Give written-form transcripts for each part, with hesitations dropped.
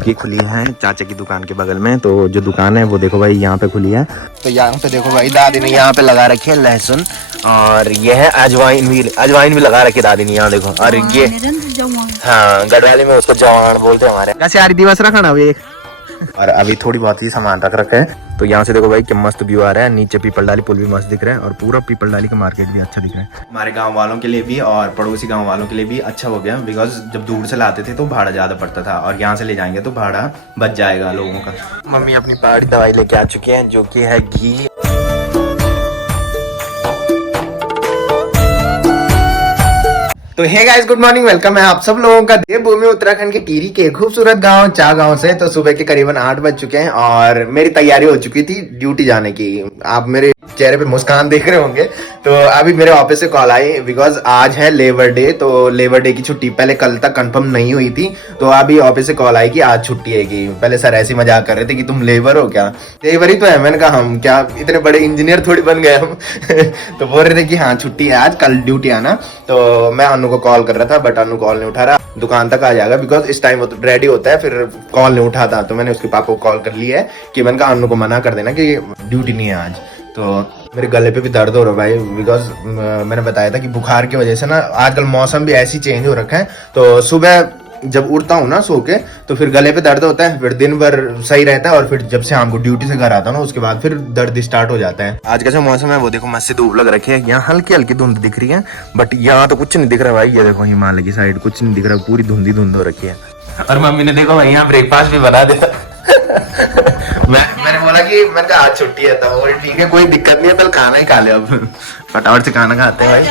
कि खुली है चाचा की दुकान के बगल में। तो जो दुकान है वो देखो भाई यहाँ पे खुली है। तो यहाँ पे देखो भाई दादी ने यहाँ पे लगा रखी है लहसुन, और ये है अजवाइन भी लगा रखी है दादी ने यहाँ देखो। और ये हाँ गढ़वाली में उसको जवान बोलते हैं हमारे। कैसे यार दिवस रखा ना एक और अभी थोड़ी बहुत ही सामान रख रखा है। तो यहाँ से देखो भाई क्या मस्त व्यू आ रहा है। नीचे पीपल डाली पुल भी मस्त दिख रहा है और पूरा पीपल डाली का मार्केट भी अच्छा दिख रहा है। हमारे गांव वालों के लिए भी और पड़ोसी गांव वालों के लिए भी अच्छा हो गया, बिकॉज जब दूर से लाते थे तो भाड़ा ज्यादा पड़ता था और यहाँ से ले जाएंगे तो भाड़ा बच जाएगा लोगों का। मम्मी अपनी पहाड़ी दवाई लेके आ चुकी है जो की है घी। तो hey guys good morning, welcome है आप सब लोगों का देवभूमि उत्तराखंड के टिहरी के खूबसूरत गांव चा गांव से। तो सुबह के करीबन 8 बज चुके हैं और मेरी तैयारी हो चुकी थी ड्यूटी जाने की। आप मेरे चेहरे पे मुस्कान देख रहे होंगे। तो अभी मेरे ऑफिस से कॉल आई, बिकॉज आज है लेबर डे। तो लेबर डे की छुट्टी पहले कल तक कंफर्म नहीं हुई थी, तो अभी ऑफिस से कॉल आई कि आज छुट्टी है। कि पहले सर ऐसी मजाक कर रहे थे कि तुम लेबर हो क्या? लेबर ही तो है। मैंने कहा हम क्या इतने बड़े इंजीनियर थोड़ी बन गए हम तो बोल रहे थे कि हाँ छुट्टी है आज, कल ड्यूटी आना। तो मैं अनु को कॉल कर रहा था बट अनु कॉल नहीं उठा रहा। दुकान तक आ जाएगा बिकॉज इस टाइम वो रेडी होता है, फिर कॉल नहीं उठाता। तो मैंने उसके पापा को कॉल कर लिया है कि मैंने कहा अनु को मना कर देना कि ड्यूटी नहीं है आज। तो मेरे गले पे भी दर्द हो रहा है भाई, बिकॉज मैंने बताया था कि बुखार की वजह से ना आजकल मौसम भी ऐसी चेंज हो रखा है। तो सुबह जब उठता हूँ ना सो के तो फिर गले पे दर्द होता है, फिर दिन भर सही रहता है और फिर जब शाम को ड्यूटी से घर आता हूँ ना उसके बाद फिर दर्द स्टार्ट हो जाता है। आज का जो मौसम है वो देखो मस्त धूप लग रखी है। यहाँ हल्की हल्की धुंध दिख रही है बट यहाँ तो कुछ नहीं दिख रहा भाई। ये देखो हिमालय की साइड कुछ नहीं दिख रहा, पूरी धुंधी धुंध हो रखी है। और मम्मी ने देखो भाई यहाँ ब्रेकफास्ट भी बना दिया मैंने बोला कि मैंने कहा आज छुट्टी है तो ठीक है कोई दिक्कत नहीं है, तो खाना ही खा ले। अब फटाफट से खाना खाते हैं भाई।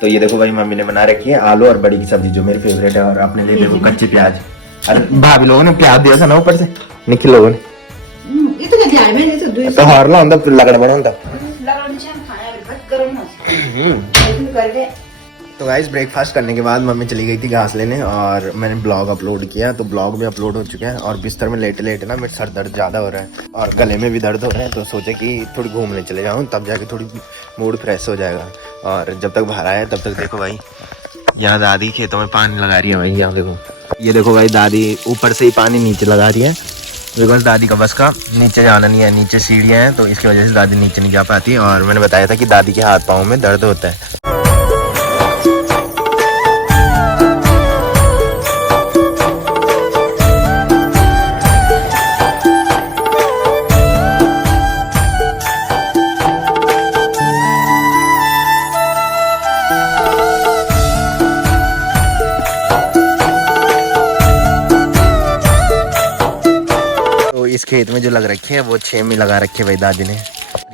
तो ये देखो भाई मम्मी ने बना रखी है आलू और बड़ी की सब्जी जो मेरी फेवरेट है, और अपने लिए देखो कच्ची प्याज। अरे भाभी लोगों ने प्याज दिया था ना ऊपर से, निखिल लोगों ने तो हारला होता लगड़ बड़ा होता। तो गाइस ब्रेकफास्ट करने के बाद मम्मी चली गई थी घास लेने और मैंने ब्लॉग अपलोड किया। तो ब्लॉग भी अपलोड हो चुका है और बिस्तर में लेटे लेटे ना मेरे सर दर्द ज़्यादा हो रहा है और गले में भी दर्द हो रहा है। तो सोचे कि थोड़ी घूमने चले जाऊँ, तब जाके थोड़ी मूड फ्रेश हो जाएगा। और जब तक बाहर आया तब तक देखो भाई यहाँ दादी खेतों में पानी लगा रही है भाई। यहाँ देखो, ये देखो भाई दादी ऊपर से ही पानी नीचे लगा रही है, बिकॉज दादी का बस का नीचे जाना नहीं है, नीचे सीढ़ियाँ हैं तो इसकी वजह से दादी नीचे नहीं जा पाती। और मैंने बताया था कि दादी के हाथ पाँव में दर्द होता है। इस खेत में जो लग रखे हैं वो 6 में लगा रखे भाई दादी ने।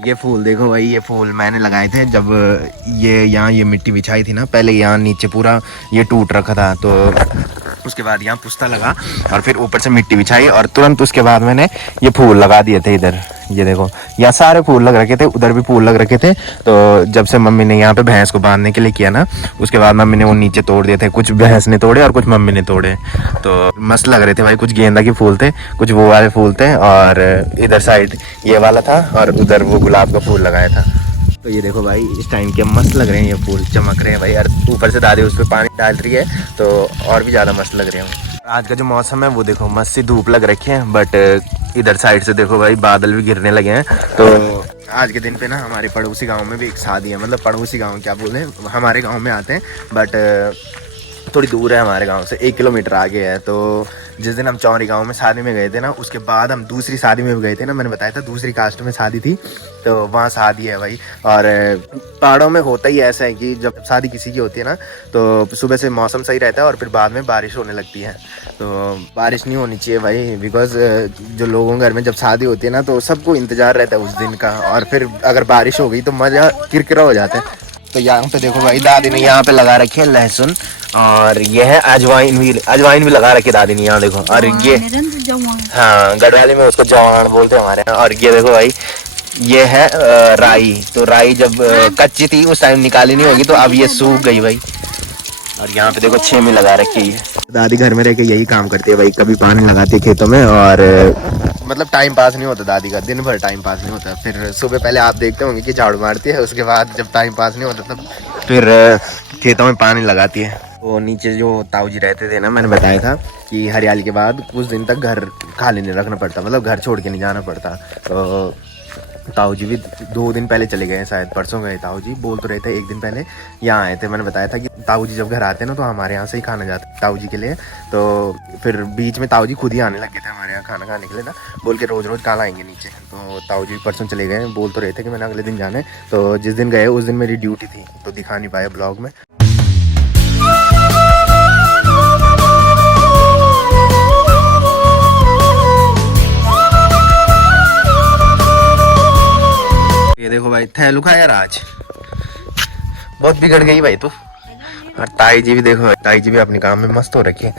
ये फूल देखो भाई, ये फूल मैंने लगाए थे जब ये यहाँ ये मिट्टी बिछाई थी ना, पहले यहाँ नीचे पूरा ये टूट रखा था। तो उसके बाद यहाँ पुस्ता लगा और फिर ऊपर से मिट्टी बिछाई और तुरंत उसके बाद मैंने ये फूल लगा दिए थे इधर। ये देखो यहाँ सारे फूल लग रखे थे, उधर भी फूल लग रखे थे। तो जब से मम्मी ने यहाँ पे भैंस को बांधने के लिए किया ना, उसके बाद मम्मी ने वो नीचे तोड़ दिए थे। कुछ भैंस ने तोड़े और कुछ मम्मी ने तोड़े। तो मस्त लग रहे थे भाई, कुछ गेंदा के फूल थे, कुछ वो वाले फूल थे और इधर साइड ये वाला था और उधर वो गुलाब का फूल लगाया था। तो ये देखो भाई इस टाइम के मस्त लग रहे हैं, ये फूल चमक रहे हैं भाई। और ऊपर से दादी उस पर पानी डाल रही है तो और भी ज़्यादा मस्त लग रहे हैं। आज का जो मौसम है वो देखो मस्त सी धूप लग रखी है बट इधर साइड से देखो भाई बादल भी गिरने लगे हैं। तो आज के दिन पे ना हमारे पड़ोसी गांव में भी एक शादी है, मतलब पड़ोसी गांव क्या बोले, हमारे गांव में आते हैं बट थोड़ी दूर है हमारे गांव से, 1 किलोमीटर आगे है। तो जिस दिन हम चौरी गांव में शादी में गए थे ना, उसके बाद हम दूसरी शादी में भी गए थे ना, मैंने बताया था दूसरी कास्ट में शादी थी, तो वहाँ शादी है भाई। और पहाड़ों में होता ही ऐसा है कि जब शादी किसी की होती है ना तो सुबह से मौसम सही रहता है और फिर बाद में बारिश होने लगती है। तो बारिश नहीं होनी चाहिए भाई, बिकॉज जो लोगों के घर में जब शादी होती है ना तो सबको इंतजार रहता है उस दिन का, और फिर अगर बारिश हो गई तो मज़ा किरकिरा हो जाता है। तो यहाँ पे देखो भाई दादी ने यहाँ पे लगा रखी है लहसुन, और ये है अजवाइन भी लगा रखी है दादी ने यहाँ देखो। और ये हाँ गढ़वाली में उसको जवान बोलते हैं हमारे यहाँ। और ये देखो भाई ये है राई। तो राई जब कच्ची थी उस टाइम निकाली नहीं होगी तो अब ये सूख गई भाई। और यहाँ पे देखो 6 में लगा रखी है। दादी घर में रह के यही काम करती है भाई, कभी पानी लगाती है खेतों में और मतलब टाइम पास नहीं होता दादी का, दिन भर टाइम पास नहीं होता। फिर सुबह पहले आप देखते होंगे कि झाड़ू मारती है, उसके बाद जब टाइम पास नहीं होता तब फिर खेतों में पानी लगाती है। वो नीचे जो ताऊ जी रहते थे ना, मैंने बताया था कि हरियाली के बाद कुछ दिन तक घर खाली नहीं रखना पड़ता, मतलब घर छोड़ के नहीं जाना पड़ता। तो ताऊ जी भी 2 दिन पहले चले गए, शायद परसों गए ताऊ जी, बोल तो रहे थे 1 दिन पहले यहाँ आए थे। मैंने बताया था कि ताऊ जी जब घर आते हैं ना तो हमारे यहाँ से ही खाना जाता है ताऊ जी के लिए। तो फिर बीच में ताऊ जी खुद ही आने लगे थे हमारे यहाँ खाना खाने के लिए ना, बोल के रोज़ रोज़ कहाँ आएंगे नीचे। तो ताऊ जी परसों चले गए, बोल तो रहे थे कि मैंने अगले दिन जाना है। तो जिस दिन गए उस दिन मेरी ड्यूटी थी तो दिखा नहीं पाया ब्लॉग में। ये देखो भाई थैलू खाया आज, बहुत बिगड़ गई भाई तू। और ताई जी भी देखो, ताई जी भी अपने काम में मस्त हो रखी है।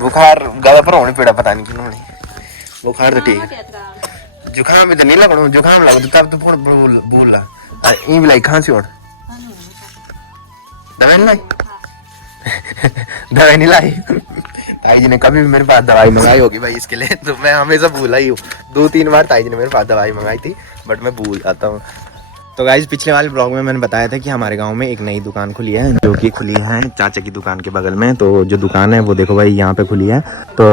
बुखार गला पर होने पड़ा, पता नहीं क्यों नहीं। बुखार तो ठीक, जुकाम में तो नहीं लगना, जुकाम लग तब तो बोल रहा ई भी लाई खांसी और दवाई नहीं लाई दवाई नहीं लाई। ताई जी ने कभी भी मेरे पास दवाई मंगाई होगी भाई इसके लिए, तो मैं हमेशा भूला ही हूँ। 2-3 बार ताई जी ने मेरे पास दवाई मंगाई थी, बट मैं भूल जाता हूँ। तो गाइज पिछले वाले ब्लॉग में मैंने बताया था कि हमारे गांव में एक नई दुकान खुली है, जो कि खुली है चाचा की दुकान के बगल में। तो जो दुकान है वो देखो भाई यहाँ पे खुली है। तो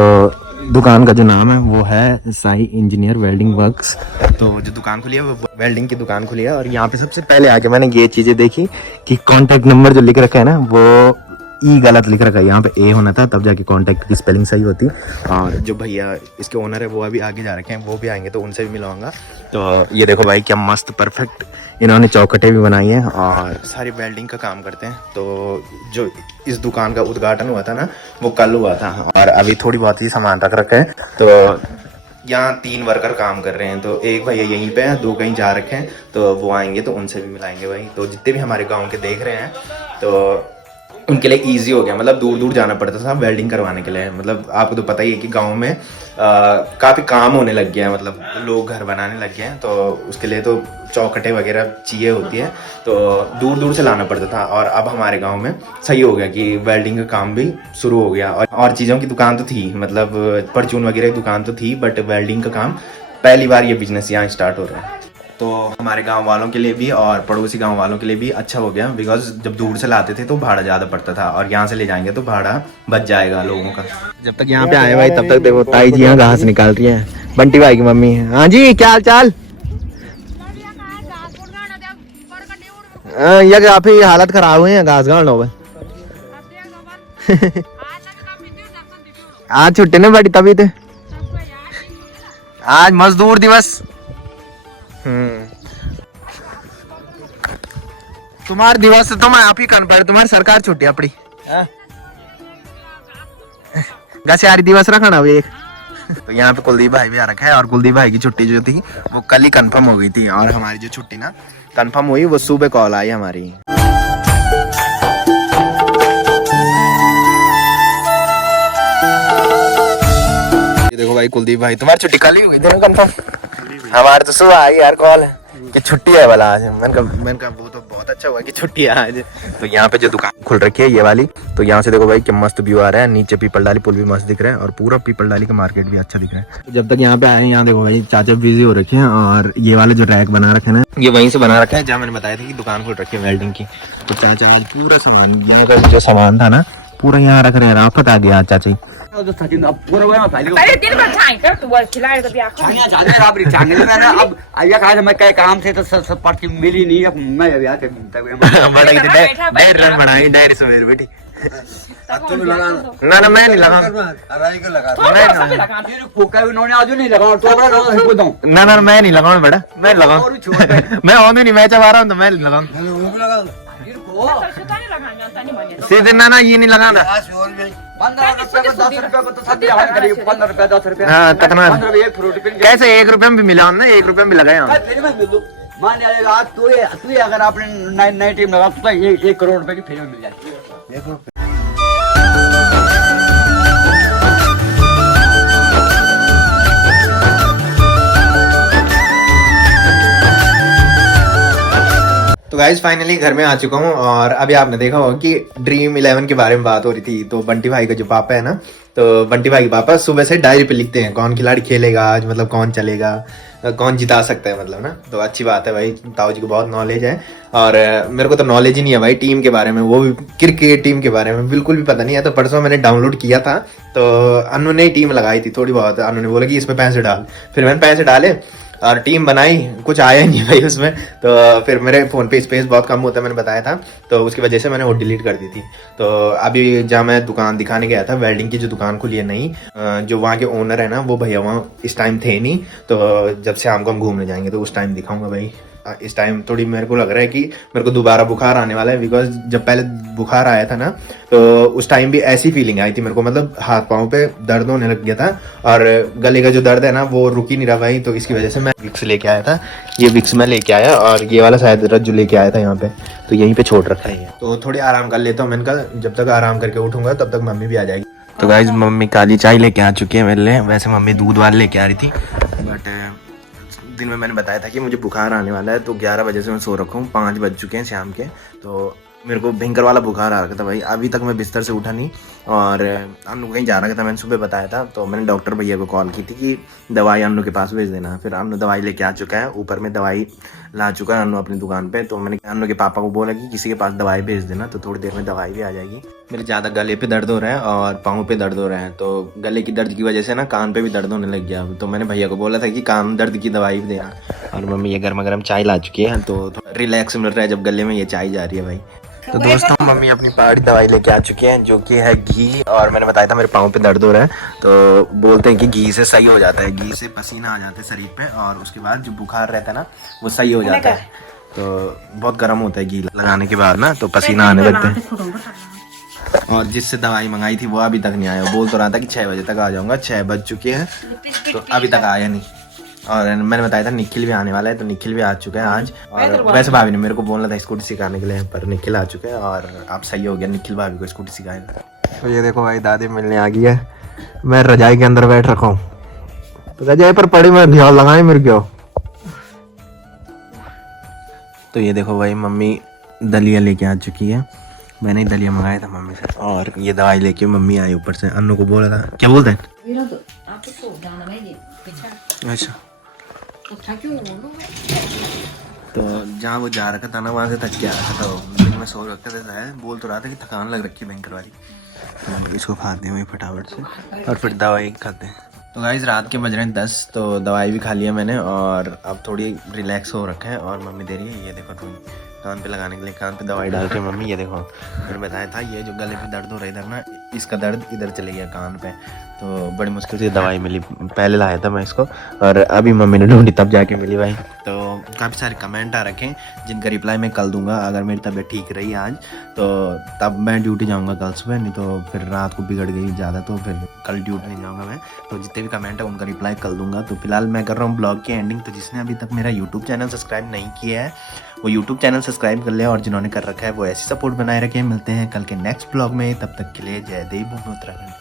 दुकान का जो नाम है वो है साई इंजीनियर वेल्डिंग वर्क्स। तो जो दुकान खुली है वो वेल्डिंग की दुकान खुली है। और यहाँ पे सबसे पहले आके मैंने ये चीज़ें देखी कि कॉन्टैक्ट नंबर जो लिख रखा है ना वो ई गलत लिख रखा है, यहाँ पे ए होना था, तब जाके कॉन्टैक्ट की स्पेलिंग सही होती। और जो भैया इसके ओनर है वो अभी आगे जा रखे हैं, वो भी आएंगे तो उनसे भी मिलवाऊंगा। तो ये देखो भाई क्या मस्त परफेक्ट इन्होंने चौखटें भी बनाई हैं और सारी वेल्डिंग का काम करते हैं। तो जो इस दुकान का उद्घाटन हुआ था ना वो कल हुआ था और अभी थोड़ी बहुत ही सामान रख रखे हैं। तो यहाँ 3 वर्कर काम कर रहे हैं, तो एक भैया यहीं पे है, 2 कहीं जा रखे हैं, तो वो आएंगे तो उनसे भी मिलाएंगे भाई। तो जितने भी हमारे गाँव के देख रहे हैं तो उनके लिए इजी हो गया, मतलब दूर दूर जाना पड़ता था वेल्डिंग करवाने के लिए। मतलब आपको तो पता ही है कि गांव में काफ़ी काम होने लग गया है, मतलब लोग घर बनाने लग गए हैं, तो उसके लिए तो चौखटें वगैरह चाहिए होती है, तो दूर दूर से लाना पड़ता था। और अब हमारे गांव में सही हो गया कि वेल्डिंग का काम भी शुरू हो गया। और चीज़ों की दुकान तो थी, मतलब परचून वगैरह की दुकान तो थी, बट वेल्डिंग का काम पहली बार ये बिजनेस यहाँ स्टार्ट हो रहा है। तो हमारे गांव वालों के लिए भी और पड़ोसी गांव वालों के लिए भी अच्छा हो गया, बिकॉज जब दूर से लाते थे तो भाड़ा ज़्यादा पड़ता था, और यहाँ से ले जाएंगे तो भाड़ा बच जाएगा लोगों का। जब तक यहाँ पे आए भाई तब तक देखो ताई जी यहाँ घास निकाल रही है। बंटी भाई की मम्मी, हाँ जी क्या हाल चाल? ये काफी हालत खराब हुई है घास गाड़ लो। आज छुट्टी नहीं बड़ी तभी थे, आज मजदूर दिवस। तुम्हारे दिवस तो मैं आप ही कर पाए, तुम्हारी सरकार छुट्टी अपनी गसियारी दिवस रखना एक। तो यहाँ पे कुलदीप भाई भी आ रखा है, और कुलदीप भाई की छुट्टी जो थी वो कल ही कंफर्म हो गई थी, और हमारी जो छुट्टी ना कंफर्म हुई वो सुबह कॉल आई हमारी। ये देखो भाई कुलदीप भाई तुम्हारी छुट्टी कल ही हुई थी ना कंफर्म, हमारे तो सुबह आई यार कॉल कि छुट्टी है वाला आज। मैंने कहा वो तो बहुत अच्छा हुआ कि छुट्टी है आज। तो यहाँ पे जो दुकान खुल रखी है ये वाली, तो यहाँ से देखो भाई क्या मस्त व्यू आ रहा है, नीचे पीपल डाली पुल भी मस्त दिख रहा है, और पूरा पीपल डाली का मार्केट भी अच्छा दिख रहा है। तो जब तक यहाँ पे आए यहाँ देखो भाई चाचा बिजी हो रखे हैं, और ये वाले जो रैक बना रखे हैं ये वहीं से बना रखा है जहाँ मैंने बताया था कि दुकान खुल रखी है वेल्डिंग की। तो चाचा आज पूरा सामान यहाँ का जो सामान था ना पूरा यहाँ रख रहे हैं। राफत आ गया चाचा काम से तो सब पर्ची मिली नहीं। अब मैं बेटी ना मैं नहीं लगा ना मैं नहीं लगाऊं बेटा, मैं लगाऊं मैं आऊँ नहीं, मैं चबा रहा हूँ तो मैं लगाऊं सीधे। ना ये नहीं लगाना। हाँ कितना कैसे 1 रुपये में भी मिला ना, 1 रुपये में भी लगाया मान लिया तू अगर आपने नई टीम लगा तो 1 करोड़ रुपए की फ्री में मिल जाती है। तो गाइज फाइनली घर में आ चुका हूँ, और अभी आपने देखा होगा कि ड्रीम 11 के बारे में बात हो रही थी। तो बंटी भाई का जो पापा है ना तो बंटी भाई के पापा सुबह से डायरी पे लिखते हैं कौन खिलाड़ी खेलेगा आज, मतलब कौन चलेगा, कौन जिता सकता है, मतलब ना। तो अच्छी बात है भाई, ताऊ जी को बहुत नॉलेज है। और मेरे को तो नॉलेज ही नहीं है भाई टीम के बारे में, वो भी क्रिकेट टीम के बारे में बिल्कुल भी पता नहीं है। तो परसों मैंने डाउनलोड किया था, तो अनु ने ही टीम लगाई थी थोड़ी बहुत। अनु ने बोला कि इसमें पैसे डाल, फिर मैंने पैसे डाले और टीम बनाई, कुछ आया नहीं भाई उसमें। तो फिर मेरे फ़ोन पे स्पेस बहुत कम होता है, मैंने बताया था, तो उसकी वजह से मैंने वो डिलीट कर दी थी। तो अभी जहाँ मैं दुकान दिखाने गया था, वेल्डिंग की जो दुकान खुली है नई, जो वहाँ के ओनर है ना, वो भैया वहाँ इस टाइम थे नहीं। तो जब शाम को हम घूमने जाएंगे तो उस टाइम दिखाऊंगा भाई। इस टाइम थोड़ी मेरे को लग रहा है कि मेरे को दोबारा बुखार आने वाला है, बिकॉज जब पहले बुखार आया था ना, तो उस टाइम भी ऐसी फीलिंग आई थी मेरे को, मतलब हाथ पाँव पे दर्द होने लग गया था और गले का जो दर्द है ना वो रुक ही नहीं रहा भाई। तो इसकी वजह से मैं विक्स लेके आया था, ये विक्स मैं लेके आया, और ये वाला शायद रज्जू लेके आया था यहाँ पे, तो यहीं पे छोड़ रखा है ये। तो थोड़ी आराम कर लेता हूँ, मैंने कहा जब तक आराम करके उठूंगा तब तक मम्मी भी आ जाएगी। तो गाइस मम्मी काली चाय लेके आ चुकी है मेरे लिए, वैसे मम्मी दूध वाले लेके आ रही थी, बट दिन में मैंने बताया था कि मुझे बुखार आने वाला है, तो 11 बजे से मैं सो रखा हूँ, 5 बज चुके हैं शाम के। तो मेरे को भयंकर वाला बुखार आ रखा था भाई, अभी तक मैं बिस्तर से उठा नहीं, और अन्नू कहीं जा रहा था, मैंने सुबह बताया था। तो मैंने डॉक्टर भैया को कॉल की थी कि दवाई अन्नू के पास भेज देना। फिर अन्नू दवाई लेके आ चुका है, ऊपर में दवाई ला चुका है अन्नू अपनी दुकान पे। तो मैंने अन्नू के पापा को बोला कि किसी के पास दवाई भेज देना, तो थोड़ी देर में दवाई भी आ जाएगी। मेरे ज़्यादा गले पे दर्द हो रहा है और पाँव पे दर्द हो रहा है, तो गले की दर्द की वजह से ना कान पे भी दर्द होने लग गया। तो मैंने भैया को बोला था कि कान दर्द की दवाई भी देना। और मम्मी ये गर्मा गर्म चाय ला चुकी है, तो रिलैक्स मिल रहा है जब गले में ये चाय जा रही है भाई। तो दोस्तों मम्मी अपनी पहाड़ी दवाई लेके आ चुकी हैं, जो कि है घी, और मैंने बताया था मेरे पाँव पे दर्द हो रहा है, तो बोलते हैं कि घी से सही हो जाता है, घी से पसीना आ जाता है शरीर पे, और उसके बाद जो बुखार रहता है ना वो सही हो जाता है। तो बहुत गर्म होता है घी लगाने के बाद ना, तो पसीना आने लगता है। और जिससे दवाई मंगाई थी वो अभी तक नहीं आया, बोल तो रहा था कि 6 बजे तक आ जाऊंगा, 6 बज चुके हैं तो अभी तक आया नहीं। और मैंने बताया था निखिल भी आने वाला है, तो निखिल भी आ चुका है आज। और वैसे भाभी ने मेरे को बोलना था स्कूटी सिखाने के लिए, पर निखिल आ चुका है, और अब सही हो गया, निखिल भाभी को स्कूटी सिखाएगा। तो ये देखो भाई दादी मिलने आ गई है, मैं रजाई के अंदर बैठ रखा हूँ, तो रजाई पर पड़ी मैं ध्यान लगाए मेरे क्यों। तो ये देखो भाई मम्मी दलिया लेके आ चुकी है, मैंने ही दलिया मंगाया था मम्मी से, और ये दवाई लेके मम्मी आई ऊपर से। अन्नू को बोला था, क्या बोलते हैं, अच्छा तो जहाँ वो जा रखा था ना वहाँ से थक के आ रखा था, दिन में सो रखा था, बोल तो रहा था कि थकान लग रखी है भयंकर वाली। तो इसको खाते हैं फटाफट से और फिर दवाई खाते हैं। तो गाइस रात के बज रहे हैं 10, तो दवाई भी खा लिया मैंने और अब थोड़ी रिलैक्स हो रखा है। और मम्मी दे रही है, ये देखो तुम कान पे लगाने के लिए, कान पे दवाई डाल के मम्मी ये देखो। मैंने बताया था ये जो गले पे दर्द हो रहा है इधर ना, इसका दर्द इधर चले गया कान पे, तो बड़ी मुश्किल से दवाई मिली, पहले लाया था मैं इसको और अभी मम्मी ने ढूंढी तब जाके मिली भाई। तो काफ़ी सारे कमेंट आ रखे हैं जिनका रिप्लाई मैं कल दूंगा, अगर मेरी तबीयत ठीक रही आज तो तब मैं ड्यूटी जाऊंगा कल सुबह, नहीं तो फिर रात को बिगड़ गई ज़्यादा तो फिर कल ड्यूटी नहीं जाऊंगा मैं। तो जितने भी कमेंट है उनका रिप्लाई कल दूंगा। तो फिलहाल मैं कर रहा हूँ ब्लॉग की एंडिंग। तो जिसने अभी तक मेरा यूट्यूब चैनल सब्सक्राइब नहीं किया है वो यूट्यूब चैनल सब्सक्राइब कर ले, और जिन्होंने कर रखा है वो ऐसी सपोर्ट बनाए रखे। मिलते हैं कल के नेक्स्ट ब्लॉग में, तब तक के लिए जय देव भूमि उत्तराखंड।